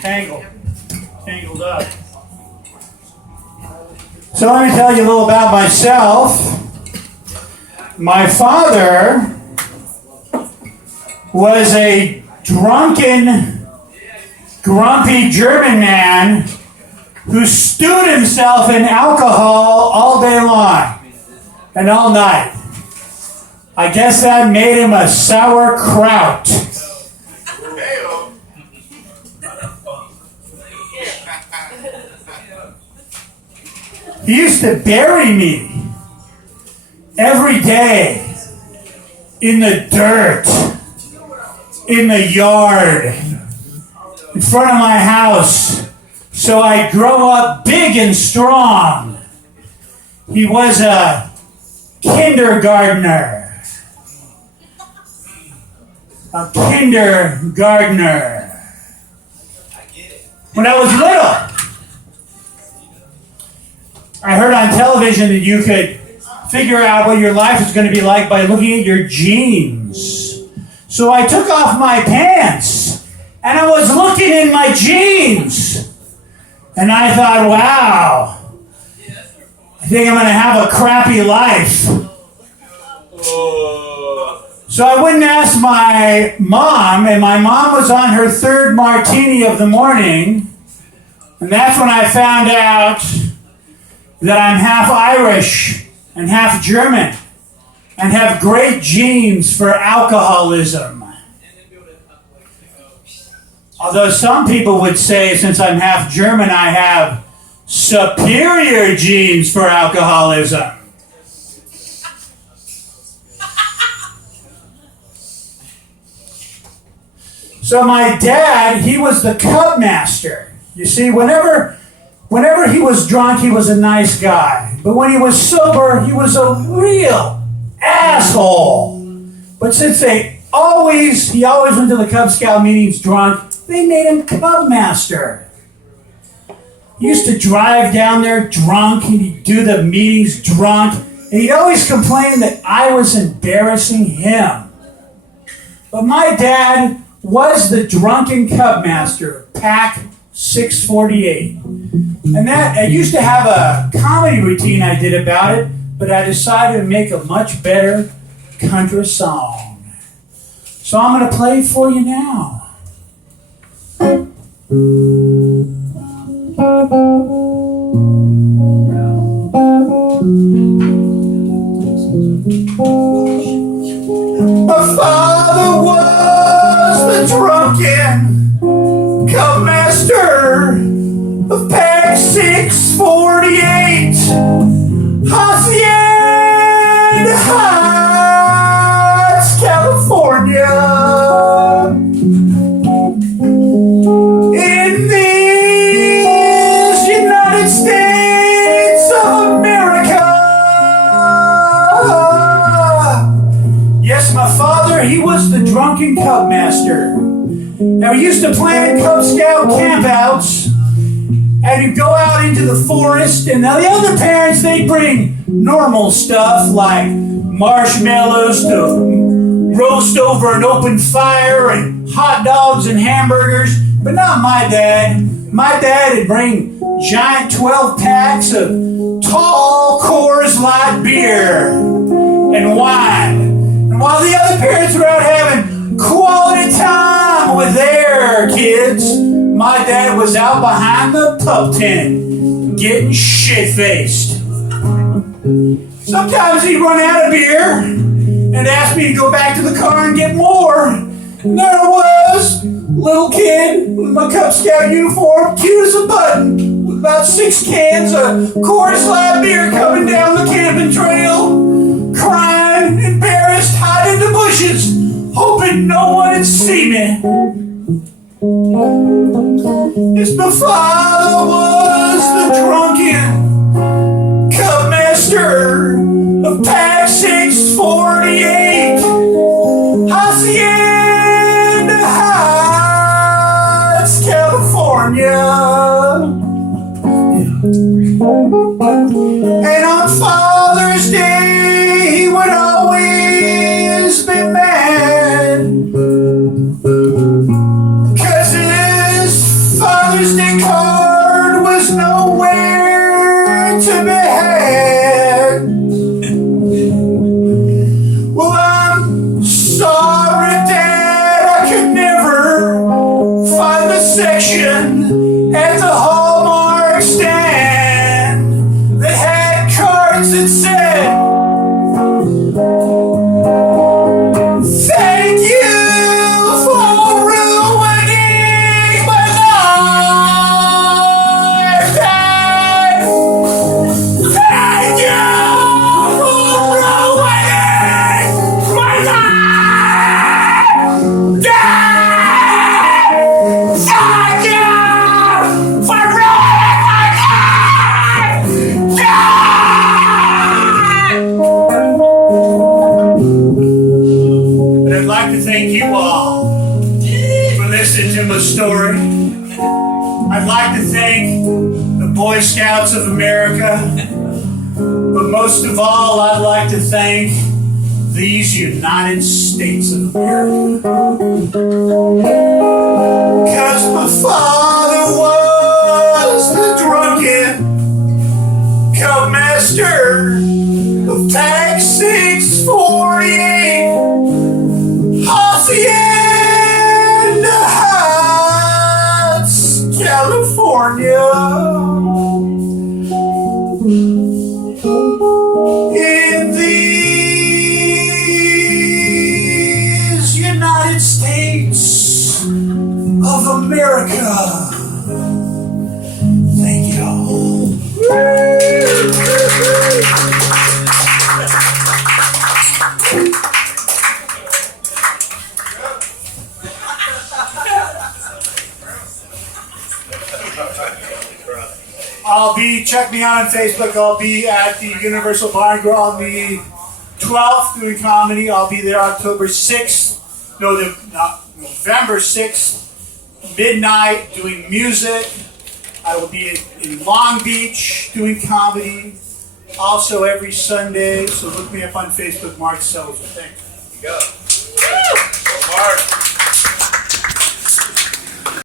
Tangled up. So let me tell you a little about myself. My father was a drunken, grumpy German man who stewed himself in alcohol all day long and all night. I guess that made him a sauerkraut. He used to bury me every day in the dirt, in the yard, in front of my house, so I'd grow up big and strong. He was a kindergartner. When I was little, I heard on television that you could figure out what your life is going to be like by looking at your jeans. So I took off my pants, and I was looking in my jeans. And I thought, wow, I think I'm going to have a crappy life. So I wouldn't ask my mom, and my mom was on her third martini of the morning, and that's when I found out that I'm half Irish and half German and have great genes for alcoholism. Although some people would say, since I'm half German, I have superior genes for alcoholism. So my dad, he was the cub master. You see, whenever he was drunk, he was a nice guy. But when he was sober, he was a real asshole. But since he always went to the Cub Scout meetings drunk, they made him cub master. He used to drive down there drunk, and he'd do the meetings drunk, and he'd always complain that I was embarrassing him. But my dad was the drunken cub master, Pack 648. And I used to have a comedy routine I did about it, but I decided to make a much better country song. So I'm going to play it for you now. My father was the drunken cub master of Pack 648, Hacienda Heights, California. In these United States of America. Yes, my father, he was the drunken cub master. Now, we used to plan Cub Scout campouts, and you'd go out into the forest, and now the other parents, they'd bring normal stuff like marshmallows to roast over an open fire and hot dogs and hamburgers, but not my dad. My dad would bring giant 12 packs of tall Coors Light beer and wine. And while the other parents were out having quality time with their kids, my dad was out behind the pub tent getting shit-faced. Sometimes he'd run out of beer and ask me to go back to the car and get more. And there I was, little kid with my Cub Scout uniform, cute as a button, with about 6 cans of Coors Light beer coming down the camping trail, crying, embarrassed, hiding in the bushes, hoping no one would see me. Yes, my father was the drunken cub master of Pack 648, Hacienda Heights, California. And on Father's Day, he would always be mad, 'cause his listen to my story. I'd like to thank the Boy Scouts of America, but most of all, I'd like to thank these United States of America. 'Cause my father was the drunken Cubmaster of Pack 648, Hacienda Heights, California. In these United States of America. Thank y'all. Check me out on Facebook. I'll be at the Universal Barn Grill on the 12th doing comedy. I'll be there November 6th, midnight, doing music. I will be in Long Beach doing comedy. Also every Sunday. So look me up on Facebook, Mark Selzer. Thank you. There you go. Mark.